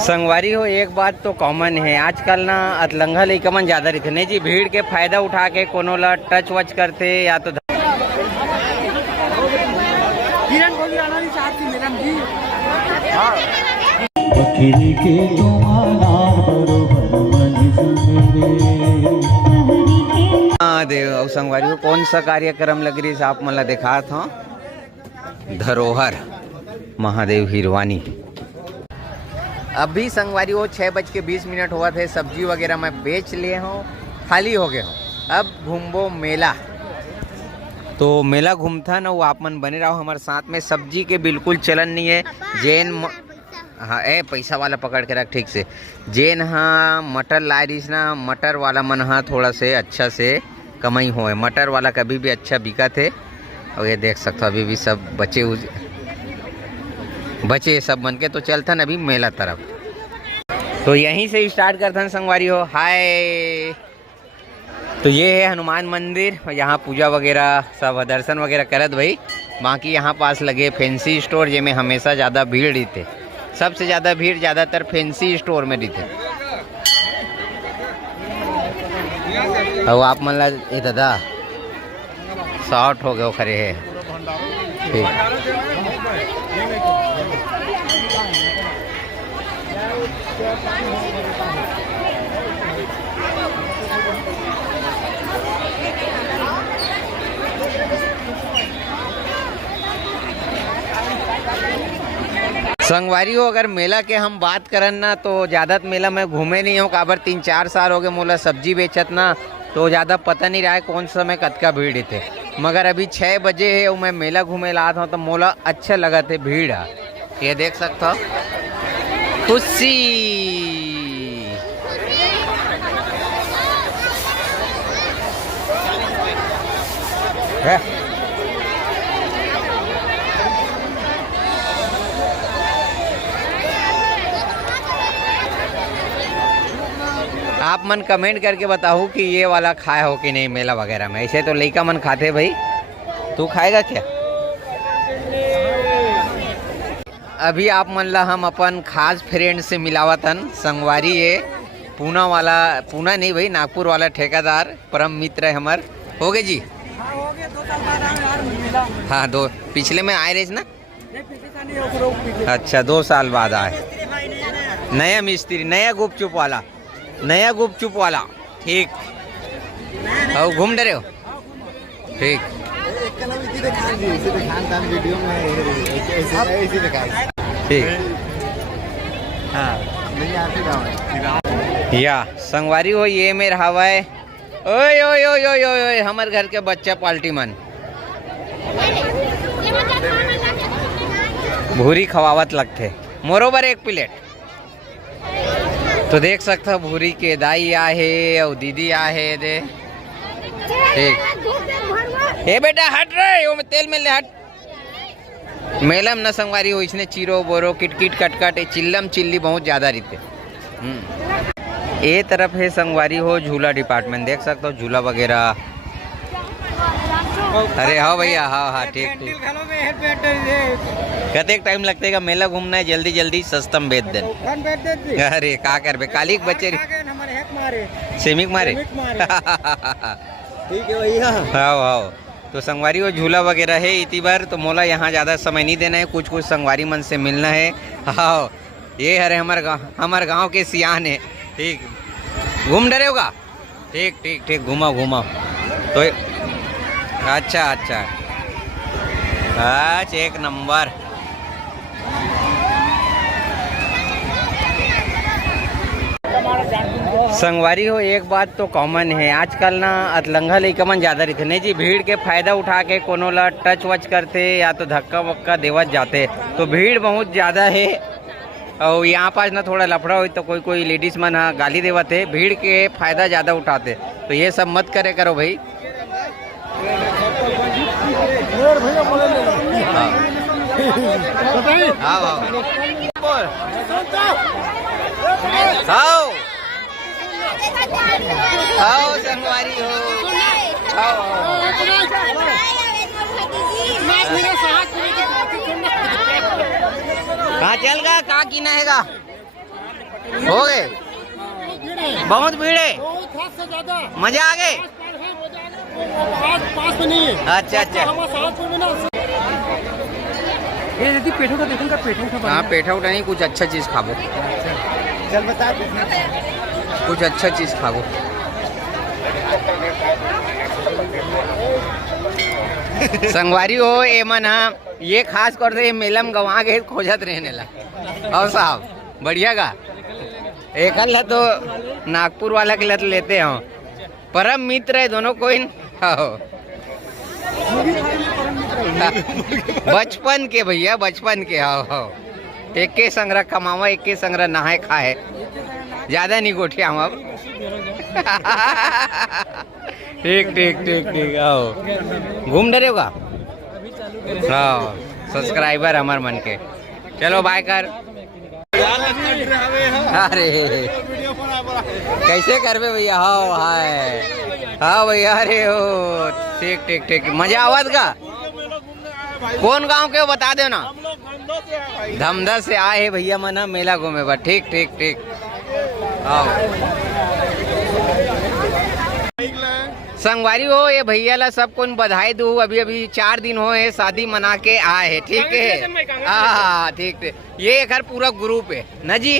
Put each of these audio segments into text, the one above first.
संगवारी हो, एक बात तो कॉमन है आजकल ना अतलंगा लइका मन ज्यादा रहते नहीं जी, भीड़ के फायदा उठा के कोनो ला टच वच करते या तो देव संगवारी हो कौन सा कार्यक्रम लग रही है आप मला देखा था। धरोहर महादेव हिरवानी। अभी संगवारी हो 6:20 हुआ थे, सब्जी वगैरह मैं बेच लिए हूँ, खाली हो गए हूँ। अब घूमबो मेला, तो मेला घूमता ना वो आप मन बने रहो हमारे साथ में। सब्जी के बिल्कुल चलन नहीं है। हाँ पैसा वाला पकड़ के रख ठीक से। जेन हाँ मटर ला रही ना, मटर वाला मन हाँ थोड़ा से अच्छा से कमाई हो है। मटर वाला कभी भी अच्छा बिका थे। और ये देख सकते हो अभी भी सब बचे सब बन के तो चलता न अभी मेला तरफ। तो यहीं से स्टार्ट करता है संगवारी हो। हाय, तो ये है हनुमान मंदिर, यहाँ पूजा वगैरह सब दर्शन वगैरह करत भाई। बाकी यहाँ पास लगे फैंसी स्टोर जिसमें हमेशा ज़्यादा भीड़ रहते। सबसे ज़्यादा भीड़ ज़्यादातर फैंसी स्टोर में रहते। और आप मन ला दादा शॉर्ट हो गए खरे है ठीक। संगवारी हो, अगर मेला के हम बात करन ना तो ज़्यादा मेला में घूमे नहीं हूँ। काबर 3-4 साल हो गए मोला सब्जी बेचत ना, तो ज़्यादा पता नहीं रहा है कौन समय कतका भीड़ थे। मगर अभी 6 बजे है मैं मेला घूमे ला था तो मोला अच्छा लगा थे भीड़। ये देख सकता हो खुशी है। आप मन कमेंट करके बताओ कि ये वाला खाया हो कि नहीं मेला वगैरह में। ऐसे तो लइका मन खाते भाई, तू खाएगा क्या? अभी आप मन ला हम अपन खास फ्रेंड से मिलावतन। संगवारी ये पूना वाला, पूना नहीं भाई नागपुर वाला ठेकेदार परम मित्र है हमार। हो गए जी? हाँ दो पिछले में आए रहे ना। अच्छा 2 साल बाद आए। नया मिस्त्री, नया गुपचुप वाला, नया गुपचुप वाला ठीक। और घूम डरे हो ठीक। या संगवारी हो ये मेरा हवाए। ओए ओए ओए ओए ओए हमारे घर के बच्चा पाल्टी मन भूरी खवावत लगते। मोरोबर 1 प्लेट तो देख सकता भूरी के दाई आहे और दीदी आहे दे ठीक। हे बेटा हट रहे वो तेल में ले हट। मेलम न संगवारी हो इसने चीरो बोरो किटकिट कटकट चिल्लम चिल्ली बहुत ज्यादा रहते। ये तरफ है संगवारी हो झूला डिपार्टमेंट, देख सकते हो झूला वगैरह। अरे हाँ भैया हाँ हाँ ठीक ठीक। कतेक टाइम लगते का मेला घूमना है, जल्दी जल्दी सस्तम बेच दे। अरे का कर बे कालिक बच्चे सेमिक मारे ठीक है भैया। हाँ हाँ तो संगवारी वो झूला वगैरह है इतनी बार, तो मोला यहाँ ज़्यादा समय नहीं देना है, कुछ कुछ संगवारी मन से मिलना है। हाँ ये हरे हमारे गांव के सियान है ठीक। घूम डरे होगा ठीक ठीक ठीक। घुमाओ घुमाओ तो अच्छा अच्छा अच्छा 1 नंबर। संगवारी हो, एक बात तो कॉमन है आजकल ना अतलंगा लइका मन ज़्यादा रहते नहीं जी, भीड़ के फायदा उठा के कोनो ला टच वच करते या तो धक्का वक्का देवत जाते। तो भीड़ बहुत ज़्यादा है और यहाँ पास ना थोड़ा लफड़ा हो तो कोई लेडीज़ मन गाली देवत है, भीड़ के फायदा ज़्यादा उठाते। तो ये सब मत करे करो भाई। हाँ आओ संगवारी हो आओ। कहाँ चल गा कहाँ की नहेगा हो गए, बहुत भीड़ है, मजा आ गए। पास में नहीं है। अच्छा अच्छा, ये यदि पेठों का देखूंगा, पेठों का हाँ पेठा उठा नहीं, कुछ अच्छा चीज खाबो। चल बता, कुछ अच्छा चीज खाबो। संगवारी हो ए मन हाँ, ये खास कर दे मेलम गवा के खोजत रहने ला। और साहब बढ़िया का एक ला तो नागपुर वाला के लत लेते हो, परम मित्र है दोनों कोई। बचपन के भैया, बचपन के। हो एक के संग्रह कमावा, एक के संग्रह नहाए खाए, ज्यादा नहीं गोठे हम अब। ठीक ठीक ठीक ठीक, आओ घूम डरे होगा। हाँ सब्सक्राइबर हमार मन के, चलो बाय कर। अरे कैसे करबे भैया। हाँ हाय, हाँ भैया, अरे हो ठीक ठीक ठीक, मजा आवत का। कौन गांव के हो बता दो ना। धमधा से आए है भैया मना मेला घूमे बा। ठीक ठीक ठीक, आओ। संगवारी हो ये भैया ला सब को बधाई दो। अभी अभी 4 दिन हो है शादी मना के आए है। ठीक है, हाँ ठीक ठीक, ये एक पूरा ग्रुप है ना जी।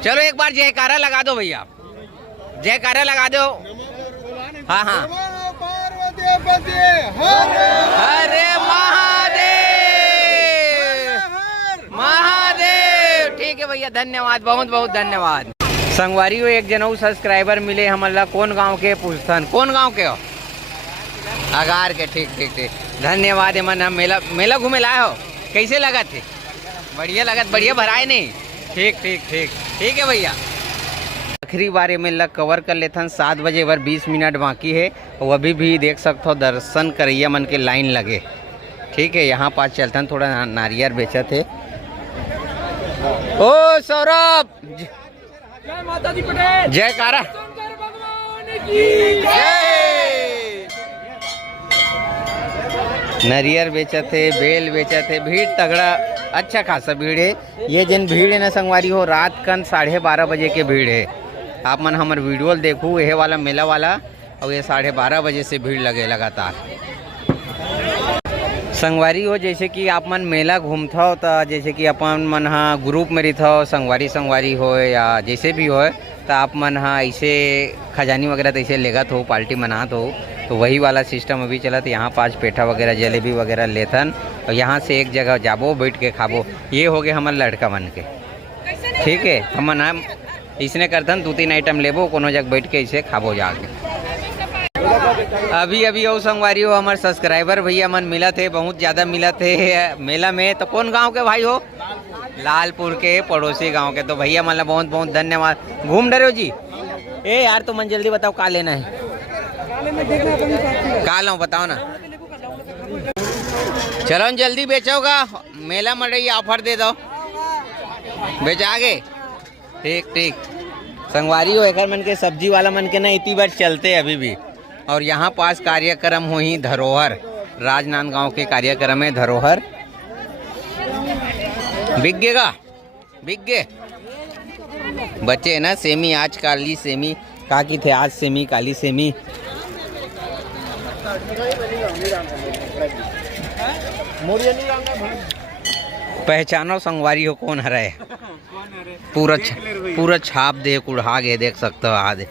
चलो एक बार जयकारा लगा दो भैया, जयकारा लगा दो। हाँ हाँ, हरे महादेव, महादेव। ठीक है भैया, धन्यवाद, बहुत बहुत धन्यवाद। संगवारी हो एक जनऊ सब्सक्राइबर मिले हमला। कौन गांव के पूछतन, कौन गांव के हो। अगार के, ठीक ठीक ठीक, धन्यवाद। मन हम मेला मेला घूमे लाए हो, कैसे लगा थे। बढ़िया लगत, बढ़िया भराए नहीं। ठीक ठीक ठीक ठीक है भैया। आखिरी बार मेला कवर कर लेथन। 7 बजे वर 20 मिनट बाकी है, और अभी भी देख सकते हो दर्शन करैया मन के लाइन लगे। ठीक है, यहाँ पास चलतन, थोड़ा नारियल बेचा थे। ओ सौरभ, जय माता दी पटेल, जयकारा, शंकर भगवान की जय। नारियल बेचा थे, बेल बेचा थे, भीड़ तगड़ा, अच्छा खासा भीड़ है। ये जिन भीड़ है ना संगवारी हो, रात कन 12:30 बजे के भीड़ है। आप मन हमारे वीडियो देखू, यह वाला मेला वाला, और ये 12:30 बजे से भीड़ लगे लगातार। संगवारी हो जैसे कि आप मन मेला घूमता हो, तो जैसे कि अपन मन हाँ ग्रुप में रहता हो, संगवारी हो या जैसे भी हो, तो आप मन हाँ ऐसे खजानी वगैरह तो ऐसे लेगत हो, पार्टी मनात हो, तो वही वाला सिस्टम अभी चला। तो यहाँ पास पेठा वगैरह जलेबी वगैरह लेथन, और यहाँ से एक जगह जाबो बैठ के खाबो। ये हो गए हमारे लड़का मन के। ठीक है, हम नाम इसने करतन 2-3 आइटम लेबो, कोनो जगह बैठ के इसे खाबो जाके। अभी अभी वो संगवारी हो हमारे सब्सक्राइबर भैया मन मिला थे, बहुत ज़्यादा मिला थे मेला में। तो कौन गांव के भाई हो। लालपुर के पड़ोसी गांव के। तो भैया मतलब बहुत बहुत धन्यवाद। घूम डरे हो जी। ए यार तो मन जल्दी बताओ का लेना है, का लो बताओ ना। चलो जल्दी बेचोगा, मेला में रही ऑफर दे दो, बेचागे। ठीक ठीक, संगवारी हो एक मन के सब्जी वाला मन के ना इतनी बार चलते अभी भी। और यहाँ पास कार्यक्रम हो ही धरोहर, राजनांदगांव के कार्यक्रम है धरोहर। बिगेगा बिगे बच्चे है ना, सेमी आज काली सेमी का की थे, आज सेमी काली सेमी। पहचानो संगवारी हो कौन हरे, पूरा छाप दे कुढ़ा गे, देख सकते हो। आज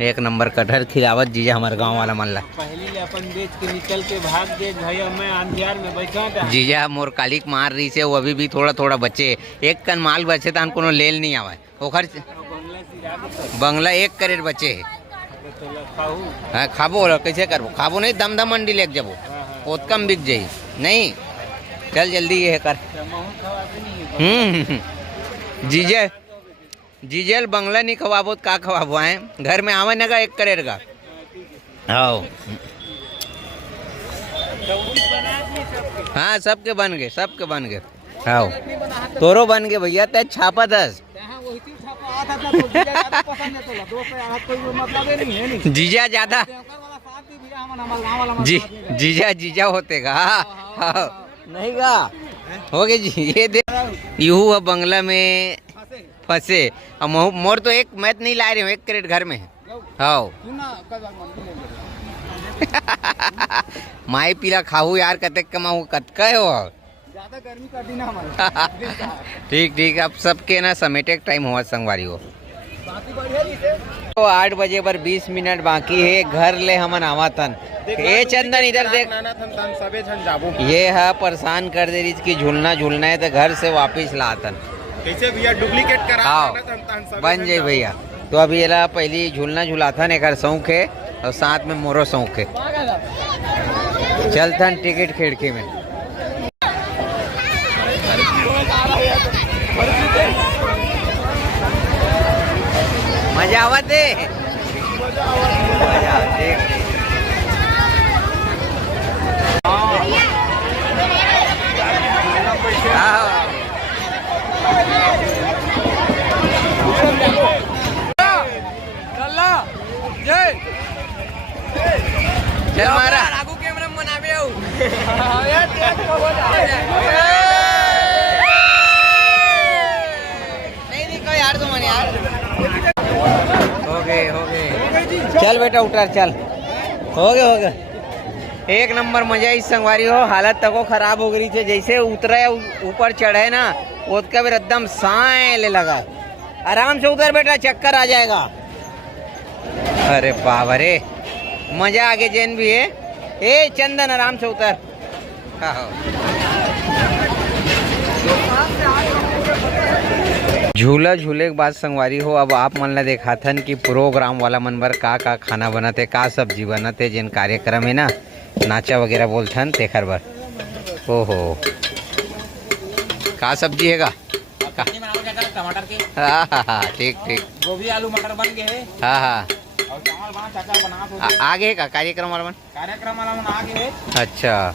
एक नंबर कटहर खिलावत जीजा हमारे गांव वाला मन ला। पहले अपन बेच के निकल के भाग गए भैया, मैं अंधियार में बैठा था। जीजा मोर कालिक मार रही से, वो अभी भी थोड़ा थोड़ा बचे। एक कन माल बचे तो कोनो लेल नहीं आवे, ओखर बंगला 1 करोड़ बचे है। हाँ खाबो, कैसे करबो, खाबो नहीं दमदम मंडी लेके जाबो, बहुत कम बिक जाई। नहीं चल जल्दी ये कर। जीजे जीजेल बंगला नहीं खवाबो का खवाबो है, घर में आवे ना 1 करोड़ का। हाँ हाँ सबके बन गए, सबके बन गए। हाँ तोरो बन गए भैया, ते छापा 10 जीजा ज्यादा जी, जीजा होते का। हाँ नहीं का हो गए जी। ये देख यूँ बंगला में फंसे। और मोर तो एक मैं नहीं ला रही हूँ, 1 क्रेट घर में है। हाँ माई पीला खाऊ यार, कतक कमाऊ कतका हो। ज्यादा गर्मी कर दी ना हमारे। ठीक ठीक, अब सबके ना समेटे टाइम हुआ संगवारी हो। तो 8 बजे पर 20 मिनट बाकी है, घर ले हमन आवातन। ए चंदन इधर देख, ये है परेशान कर दे रही कि झूलना झूलना है तो घर से वापिस लातन। कैसे भैया डुप्लीकेट करा? हाँ बन जाए भैया। तो अभी ये ला पहली झूलना झूलाथन, एक शौक है और साथ में मोरो शौक है। चलथन टिकट खिड़की में। मजा आवत है, मजा आवत। चल मारा आगू कैमरा मनावे हो। नहीं कोई यार तो मन यार। हो गए चल बेटा उतर चल, हो गए। एक नंबर मजा इस संगवारी हो। हालत तको खराब हो गई थी, जैसे उतरे ऊपर चढ़े ना उसका भी एकदम साए ले लगा। आराम से उतर बेटा, चक्कर आ जाएगा। अरे बाबा रे, मजा आगे जैन भी है। ए चंदन आराम से उतर। झूला झूले के बाद संगवारी हो, अब आप मन ला देखाथन कि प्रोग्राम वाला मन बर का खाना बनते, का सब्जी बनते, जिन कार्यक्रम है ना नाचा वगैरह बोलथन तेखर बर। ओहो का सब्जी है का? टमाटर के। हाँ ठीक ठीक, गोभी आलू मटर बन गए। हाँ और चावल बना चाचा बना आगे का कार्यक्रम वाला मन आगे। अच्छा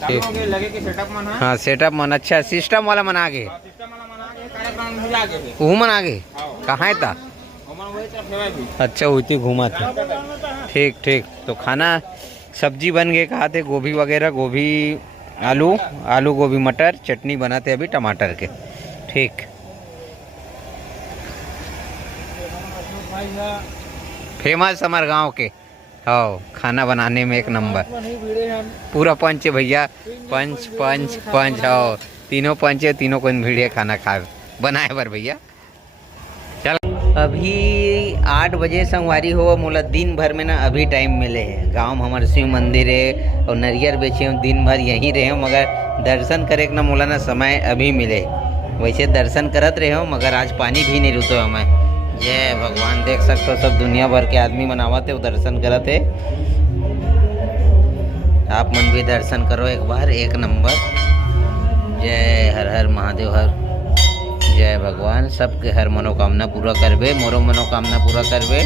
चालू हो गए, लगे कि सेटअप मन है। हाँ सेटअप मन अच्छा, सिस्टम वाला मन आगे, सिस्टम वाला मन आगे, कार्यक्रम भेजा आगे। वो मन आगे कहाँ है था? वही तरफ है भी। अच्छा उती घूमा था। ठीक ठीक, तो खाना सब्जी बन गए, कहा थे गोभी वगैरह, गोभी आलू गोभी मटर, चटनी बनाते अभी टमाटर के। ठीक, फेमस हमारे गांव के। हाँ खाना बनाने में एक नंबर, पूरा पंच है भैया, पंच पंच पंच। हाँ तीनों पंच है, तीनों को भीड़िया खाना खा बनाए बर भैया। चल अभी 8 बजे संगवारी हो, मोला दिन भर में ना अभी टाइम मिले है। गांव में हमारे शिव मंदिर है और नरियर बेचे, दिन भर यहीं रहे हो, मगर दर्शन करे ना मोला ना समय अभी मिले। वैसे दर्शन करत रहे हो, मगर आज पानी भी नहीं रुतो हमें। जय भगवान, देख सकते हो सब दुनिया भर के आदमी मनावत है, दर्शन करत है। आप मन भी दर्शन करो एक बार, एक नंबर। जय हर हर महादेव, हर जय भगवान। सबके हर मनोकामना पूरा करबे, मोरो मनोकामना पूरा करबे।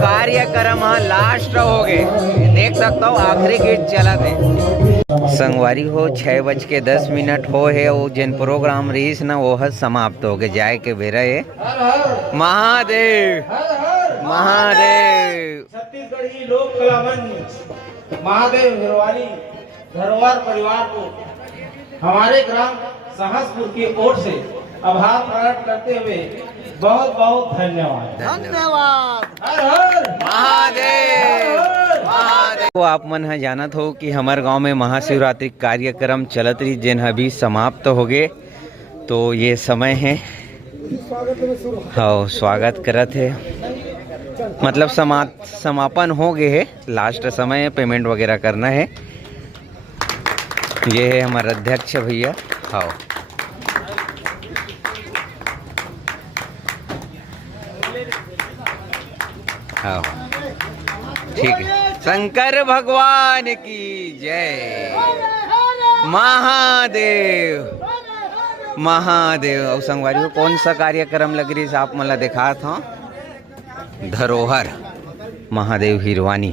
कार्यक्रम लास्ट हो गए, देख सकता हूँ आखिरी गीत चला थे। संगवारी हो 6:10 हो है, वो जिन प्रोग्राम रहीस ना वो समाप्त हो गए, जाए के बेरा है। महादेव महादेव। छत्तीसगढ़ी लोक कला मंच महादेव हिरवानी धरोहर परिवार को हमारे ग्राम सहसपुर की ओर से आभार प्रकट करते हुए बहुत बहुत धन्यवाद। हर हर महादेव महादेव। तो आप मन है जानत हो कि हमारे गांव में महाशिवरात्रि कार्यक्रम चलत रही, जिन अभी समाप्त हो गए। तो ये समय है, हाँ स्वागत करत है, मतलब समापन हो गए है, लास्ट समय है, पेमेंट वगैरह करना है। ये है हमारे अध्यक्ष भैया। हाँ हाँ ठीक है, शंकर भगवान की जय। महादेव महादेव। और संगवारी कौन सा कार्यक्रम लग रही है आप मला देखा था? धरोहर महादेव हिरवानी।